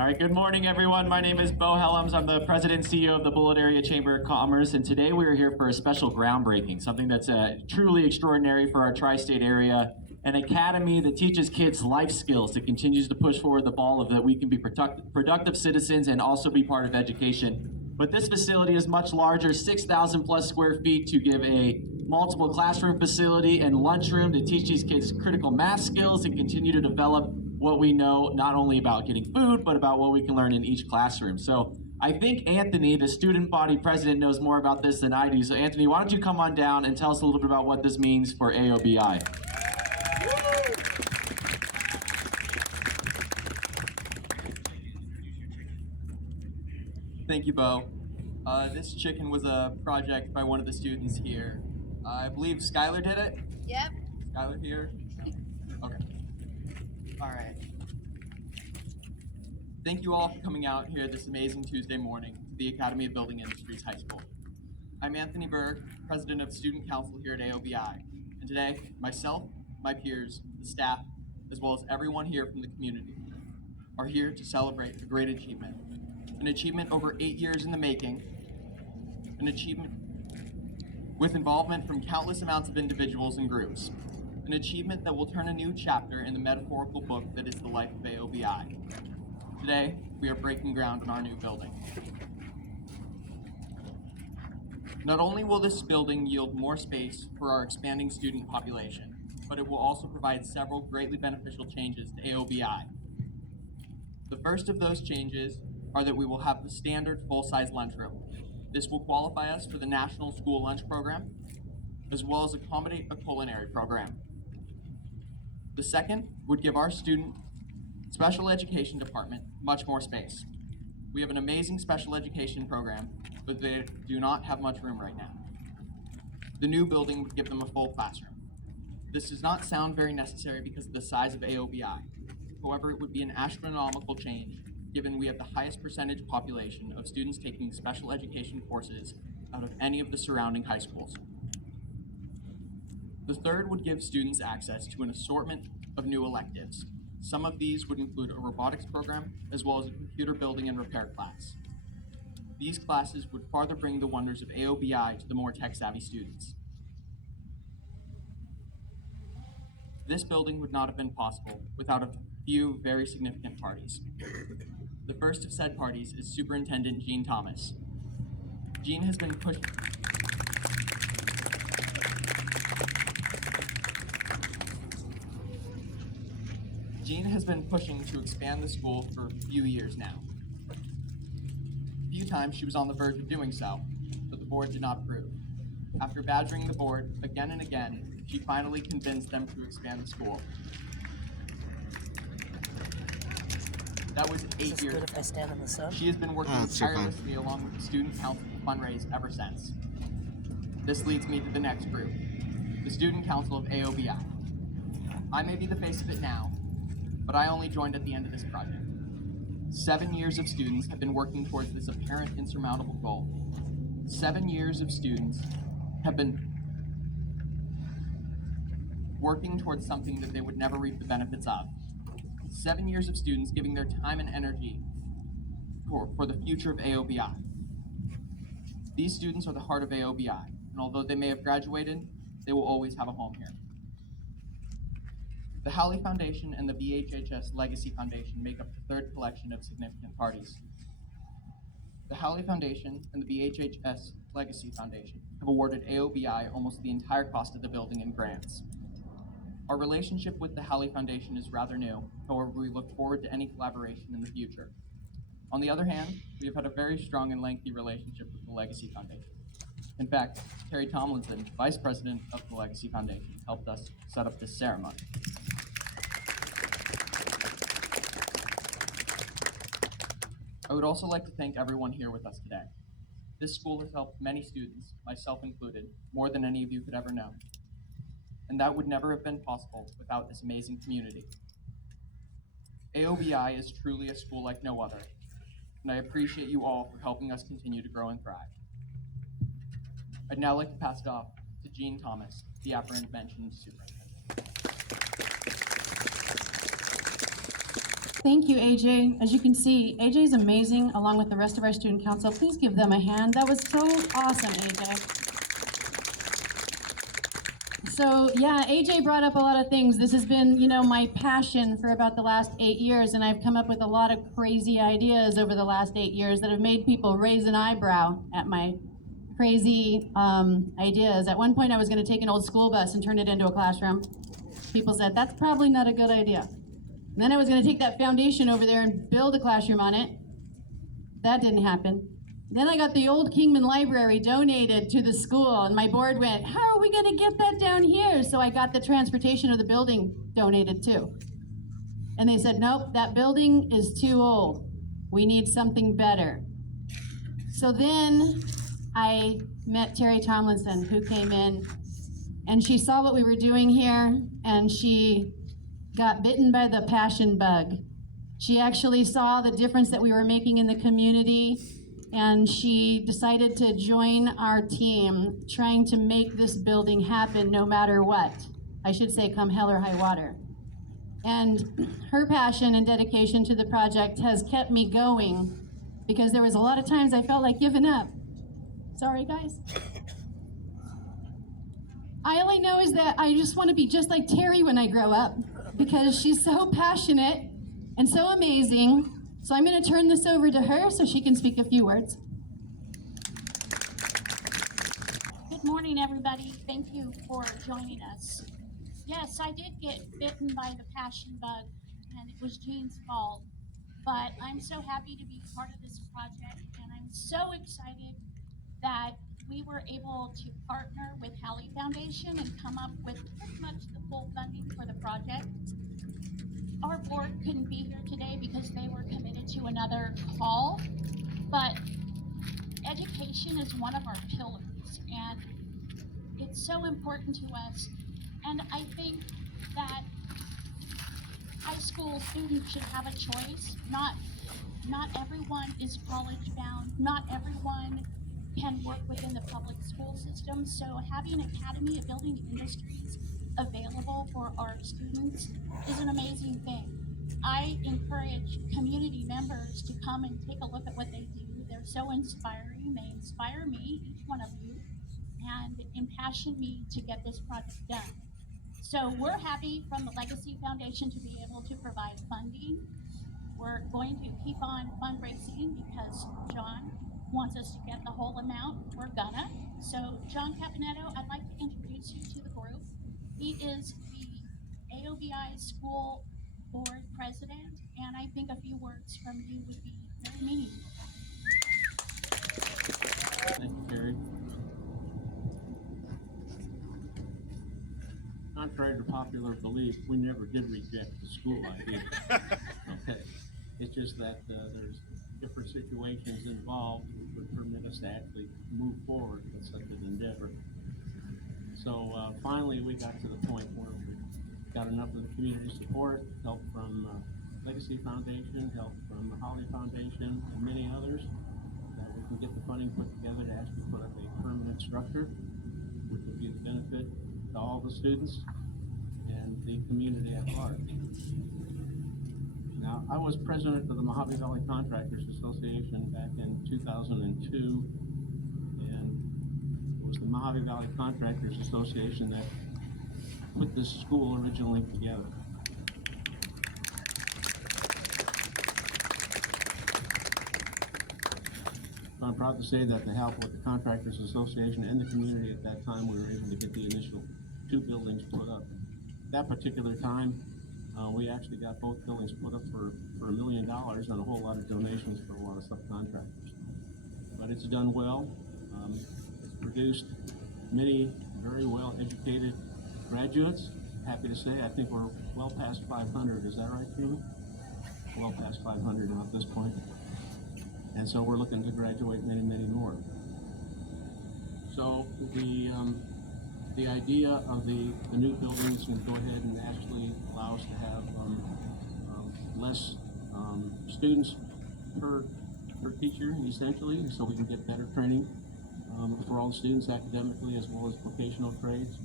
All right, good morning, everyone. My name is Bo Helms. I'm the president and CEO of the Bullitt Area Chamber of Commerce, and today we are here for a special groundbreaking, something that's truly extraordinary for our tri-state area, an academy that teaches kids life skills, that continues to push forward the ball of that we can be productive citizens and also be part of education. But this facility is much larger, 6,000 plus square feet, to give a multiple classroom facility and lunchroom to teach these kids critical math skills and continue to develop what we know not only about getting food, but about what we can learn in each classroom. So I think Anthony, the student body president, knows more about this than I do. So Anthony, why don't you come on down and tell us a little bit about what this means for AOBI. Thank you, Bo. This chicken was a project by one of the students here. I believe Skylar did it? Yep. Skylar here? Okay. All right. Thank you all for coming out here this amazing Tuesday morning to the Academy of Building Industries High School. I'm Anthony Berg, President of Student Council here at AOBI. And today, myself, my peers, the staff, as well as everyone here from the community, are here to celebrate a great achievement. An achievement over 8 years in the making, an achievement with involvement from countless amounts of individuals and groups, an achievement that will turn a new chapter in the metaphorical book that is the life of AOBI. Today, we are breaking ground on our new building. Not only will this building yield more space for our expanding student population, but it will also provide several greatly beneficial changes to AOBI. The first of those changes are that we will have the standard full-size lunchroom. This will qualify us for the National School Lunch Program, as well as accommodate a culinary program. The second would give our student special education department much more space. We have an amazing special education program, but they do not have much room right now. The new building would give them a full classroom. This does not sound very necessary because of the size of AOBI. However, it would be an astronomical change given we have the highest percentage population of students taking special education courses out of any of the surrounding high schools. The third would give students access to an assortment of new electives. Some of these would include a robotics program, as well as a computer building and repair class. These classes would farther bring the wonders of AOBI to the more tech-savvy students. This building would not have been possible without a few very significant parties. The first of said parties is Superintendent Gene Thomas. Gene has been pushing to expand the school for a few years now. A few times she was on the verge of doing so, but the board did not approve. After badgering the board again and again, she finally convinced them to expand the school. That was 8 years ago. She has been working tirelessly along with the Student Council to fundraise ever since. This leads me to the next group, the Student Council of AOBI. I may be the face of it now, but I only joined at the end of this project. 7 years of students have been working towards this apparent insurmountable goal. 7 years of students have been working towards something that they would never reap the benefits of. 7 years of students giving their time and energy for the future of AOBI. These students are the heart of AOBI, and although they may have graduated, they will always have a home here. The Howley Foundation and the BHHS Legacy Foundation make up the third collection of significant parties. The Howley Foundation and the BHHS Legacy Foundation have awarded AOBI almost the entire cost of the building in grants. Our relationship with the Howley Foundation is rather new, however we look forward to any collaboration in the future. On the other hand, we have had a very strong and lengthy relationship with the Legacy Foundation. In fact, Terry Tomlinson, Vice President of the Legacy Foundation, helped us set up this ceremony. I would also like to thank everyone here with us today. This school has helped many students, myself included, more than any of you could ever know. And that would never have been possible without this amazing community. AOBI is truly a school like no other, and I appreciate you all for helping us continue to grow and thrive. I'd now like to pass it off to Gene Thomas, the aforementioned superintendent. Thank you, AJ. As you can see, AJ is amazing along with the rest of our student council. Please give them a hand. That was so awesome, AJ. So yeah, AJ brought up a lot of things. This has been, my passion for about the last 8 years, and I've come up with a lot of crazy ideas over the last 8 years that have made people raise an eyebrow at my crazy ideas. At one point, I was going to take an old school bus and turn it into a classroom. People said, that's probably not a good idea. And then I was going to take that foundation over there and build a classroom on it. That didn't happen. Then I got the old Kingman Library donated to the school, and my board went, how are we going to get that down here? So I got the transportation of the building donated too. And they said, nope, that building is too old. We need something better. So then I met Terry Tomlinson, who came in, and she saw what we were doing here, and she got bitten by the passion bug. She actually saw the difference that we were making in the community, and she decided to join our team trying to make this building happen no matter what. I should say come hell or high water. And her passion and dedication to the project has kept me going, because there was a lot of times I felt like giving up. Sorry, guys. All I know is that I just want to be just like Terry when I grow up, because she's so passionate and so amazing. So I'm going to turn this over to her so she can speak a few words. Good morning, everybody. Thank you for joining us. Yes, I did get bitten by the passion bug, and it was Jean's fault. But I'm so happy to be part of this project, and I'm so excited that we were able to partner with Hallie Foundation and come up with pretty much the full funding for the project. Our board couldn't be here today because they were committed to another call, but education is one of our pillars, and it's so important to us. And I think that high school students should have a choice. Not everyone is college bound. Not everyone can work within the public school system. So having Academy of Building Industries available for our students is an amazing thing. I encourage community members to come and take a look at what they do. They're so inspiring. They inspire me, each one of you, and impassion me to get this project done. So we're happy from the Legacy Foundation to be able to provide funding. We're going to keep on fundraising because John wants us to get the whole amount. We're gonna. So John Caponetto, I'd like to introduce you to the group. He is the AOBI School Board President, and I think a few words from you would be very meaningful. Thank you, Terry. Contrary to popular belief, we never did reject the school idea. Okay, it's just that there's different situations involved that would permit us to actually move forward with such an endeavor. So finally, we got to the point where we got enough of the community support, help from Legacy Foundation, help from the Holly Foundation, and many others, that we can get the funding put together to actually put up a permanent structure, which will be the benefit to all the students and the community at large. Now, I was president of the Mojave Valley Contractors Association back in 2002, and it was the Mojave Valley Contractors Association that put this school originally together. I'm proud to say that the help with the Contractors Association and the community at that time, we were able to get the initial 2 buildings put up. That particular time, we actually got both buildings put up for $1 million and a whole lot of donations for a lot of subcontractors. But it's done well. It's produced many very well educated graduates. Happy to say, I think we're well past 500. Is that right, Jamie? Well past 500 now at this point. And so we're looking to graduate many, many more. So the idea of the new buildings can go ahead and actually allow us to have less students per teacher, essentially, so we can get better training for all the students academically as well as vocational trades.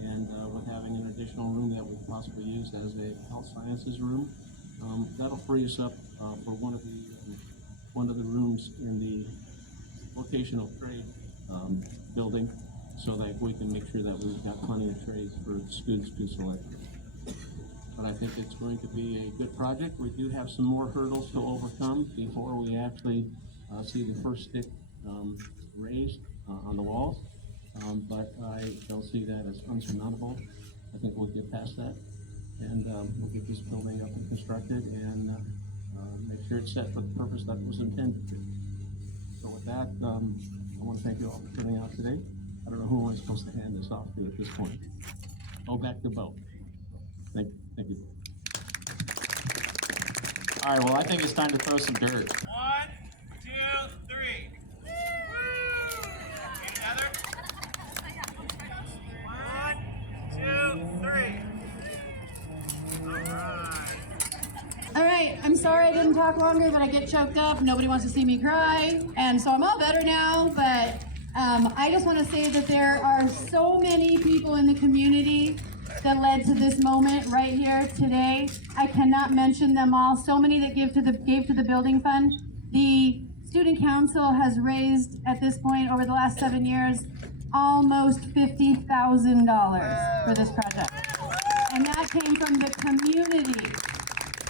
And with having an additional room that we possibly use as a health sciences room, That'll free us up for one of the rooms in the vocational trade building, so that we can make sure that we've got plenty of trades for students to select. But I think it's going to be a good project. We do have some more hurdles to overcome before we actually see the first stick raised on the walls. But I don't see that as unsurmountable. I think we'll get past that, and we'll get this building up and constructed and make sure it's set for the purpose that it was intended to. So with that, I want to thank you all for coming out today. I don't know who I'm supposed to hand this off to at this point. Oh, back to Bo. Thank you. All right, well, I think it's time to throw some dirt. 1, 2, 3. Need another? 1, 2, 3. All right. All right, I'm sorry I didn't talk longer, but I get choked up. Nobody wants to see me cry, and so I'm all better now. But I just want to say that there are so many people in the community that led to this moment right here today. I cannot mention them all. So many that gave to the building fund. The student council has raised at this point over the last 7 years almost $50,000 for this project, and that came from the community.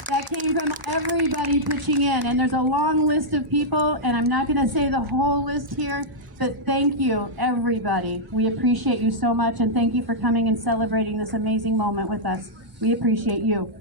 That came from everybody pitching in, and there's a long list of people, and I'm not going to say the whole list here, but thank you, everybody. We appreciate you so much, and thank you for coming and celebrating this amazing moment with us. We appreciate you.